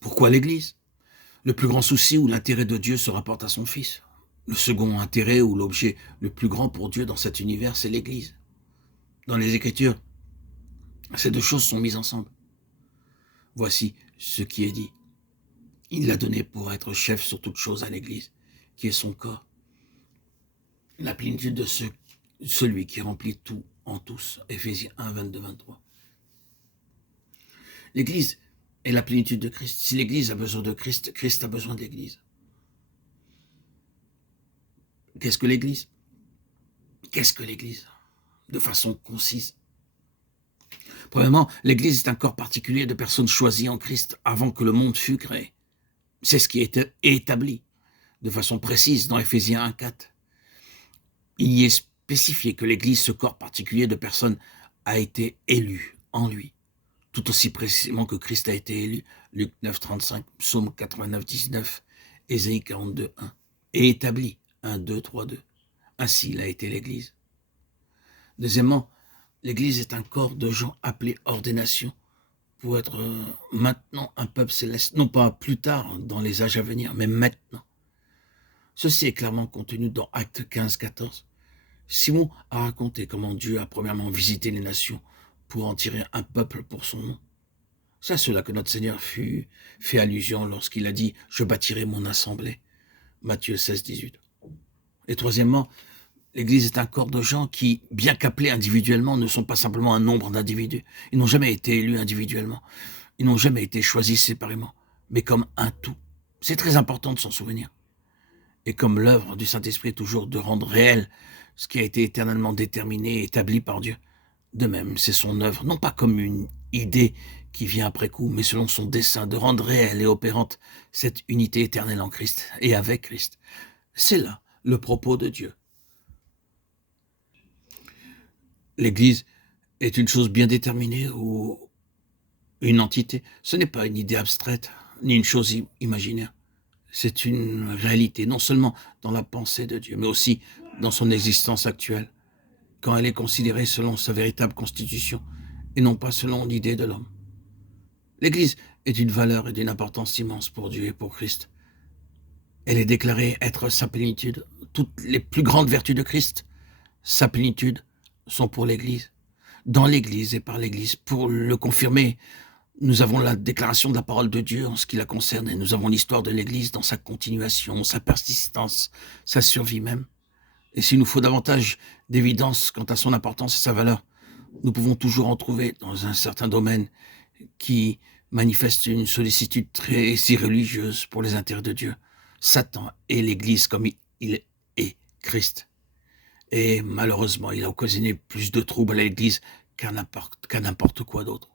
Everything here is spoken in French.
Pourquoi l'Église? Le plus grand souci où l'intérêt de Dieu se rapporte à son Fils. Le second intérêt ou l'objet le plus grand pour Dieu dans cet univers, c'est l'Église. Dans les Écritures, ces deux choses sont mises ensemble. Voici ce qui est dit. Il l'a donné pour être chef sur toute chose à l'Église, qui est son corps. La plénitude de celui qui remplit tout en tous. Éphésiens 1, 22, 23. L'Église est la plénitude de Christ. Si l'Église a besoin de Christ, Christ a besoin de l'Église. Qu'est-ce que l'Église? Qu'est-ce que l'Église? De façon concise. Premièrement, l'Église est un corps particulier de personnes choisies en Christ avant que le monde fût créé. C'est ce qui est établi de façon précise dans Éphésiens 1, 4. Il y est spécifié que l'Église, ce corps particulier de personnes, a été élu en lui, tout aussi précisément que Christ a été élu. Luc 9, 35, Psaume 89, 19, Ésaïe 42, 1. Et établi, 1, 2, 3, 2. Ainsi, il a été l'Église. Deuxièmement, l'Église est un corps de gens appelés hors des nations pour être maintenant un peuple céleste, non pas plus tard dans les âges à venir, mais maintenant. Ceci est clairement contenu dans Actes 15, 14. Simon a raconté comment Dieu a premièrement visité les nations pour en tirer un peuple pour son nom. C'est à cela que notre Seigneur fut fait allusion lorsqu'il a dit « Je bâtirai mon assemblée ». Matthieu 16, 18. Et troisièmement, l'Église est un corps de gens qui, bien qu'appelés individuellement, ne sont pas simplement un nombre d'individus. Ils n'ont jamais été élus individuellement. Ils n'ont jamais été choisis séparément, mais comme un tout. C'est très important de s'en souvenir. Et comme l'œuvre du Saint-Esprit est toujours de rendre réel ce qui a été éternellement déterminé et établi par Dieu. De même, c'est son œuvre, non pas comme une idée qui vient après coup, mais selon son dessein, de rendre réelle et opérante cette unité éternelle en Christ et avec Christ. C'est là le propos de Dieu. L'Église est une chose bien déterminée ou une entité. Ce n'est pas une idée abstraite, ni une chose imaginaire. C'est une réalité, non seulement dans la pensée de Dieu, mais aussi dans son existence actuelle, quand elle est considérée selon sa véritable constitution, et non pas selon l'idée de l'homme. L'Église est d'une valeur et d'une importance immense pour Dieu et pour Christ. Elle est déclarée être sa plénitude. Toutes les plus grandes vertus de Christ, sa plénitude, sont pour l'Église. Dans l'Église et par l'Église. Pour le confirmer, nous avons la déclaration de la parole de Dieu en ce qui la concerne, et nous avons l'histoire de l'Église dans sa continuation, sa persistance, sa survie même. Et s'il nous faut davantage d'évidence quant à son importance et sa valeur, nous pouvons toujours en trouver dans un certain domaine qui manifeste une sollicitude très irreligieuse pour les intérêts de Dieu. Satan est l'Église comme il est Christ. Et malheureusement, il a occasionné plus de troubles à l'Église qu'à n'importe quoi d'autre.